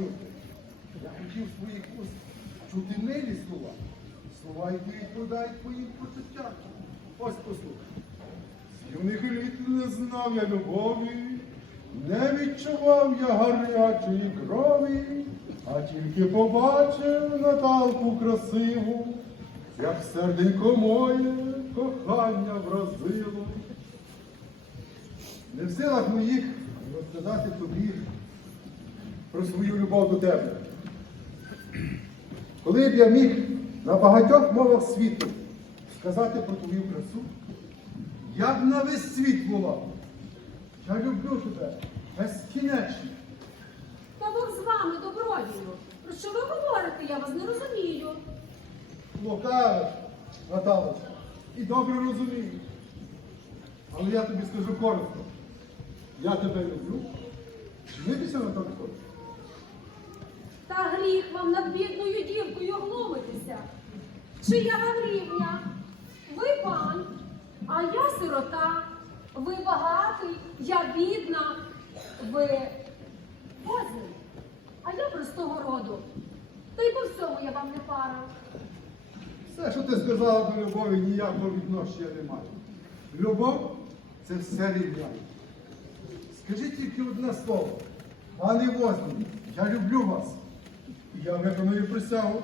чути. Я хотів з твоїх уст чути милі слова. Слова, які відповідають твоїм почуттям. Ось послухай. Юних літ не знав я любові, не відчував я гарячої крові, а тільки побачив Наталку красиву, як серденько моє кохання вразило. Не в силах моїх розказати тобі про свою любов до тебе. Коли б я міг на багатьох мовах світу сказати про твою красу, я б на весь світ волав. Я люблю тебе безкінечно. Та Бог з вами, добродію. Про що ви говорите? Я вас не розумію. Лукавиш, Наталочка, і добре розумію. Але я тобі скажу коротко. Я тебе люблю. Женитися на. Та гріх вам над бідною дівкою глумитися. Чи я вам рівня? Ви пан, а я сирота. Ви багатий, я бідна. Ви возний, а я простого роду. Та й по всьому я вам не пара. Все, що ти сказала до любові, ніякого відношення не має. Любов це все рівняє. Скажи тільки одне слово. Пане Возний, я люблю вас. І я виконую присягу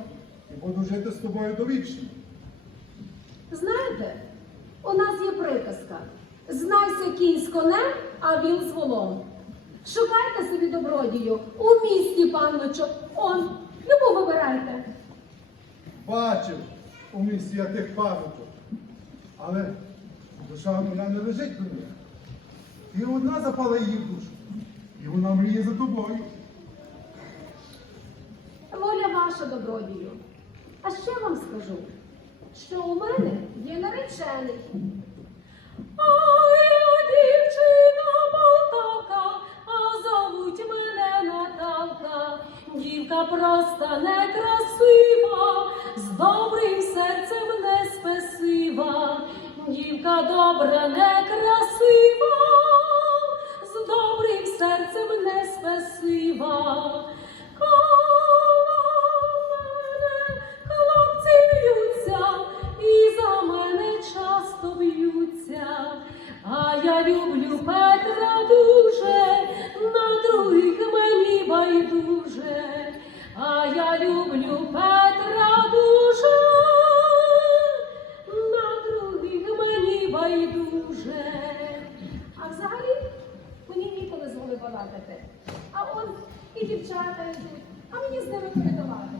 і буду жити з тобою довічно. Знаєте, у нас є приказка. Знайся кінь з конем, а віл з волом. Шукайте собі добродію у місті, панночок. Он, любу вибирайте. Бачив у місті я тих пам'яток. Але душа моя не лежить до них. Ти одна запала її душу. І вона мріє за тобою. Ваша добродію. А ще вам скажу, що у мене є наречений. Ой, дівчина Полтавка, а зовуть мене Наталка. Дівка проста некрасива, з добрим серцем не спесива. Дівка добра, некрасива, з добрим серцем не спесива. Люблю Петра дуже, на других мені байдуже. А я люблю Петра дуже, на других мені байдуже. А взагалі мені ніколи з голови балакати. А он і дівчата йдуть, а мені з ними передавати.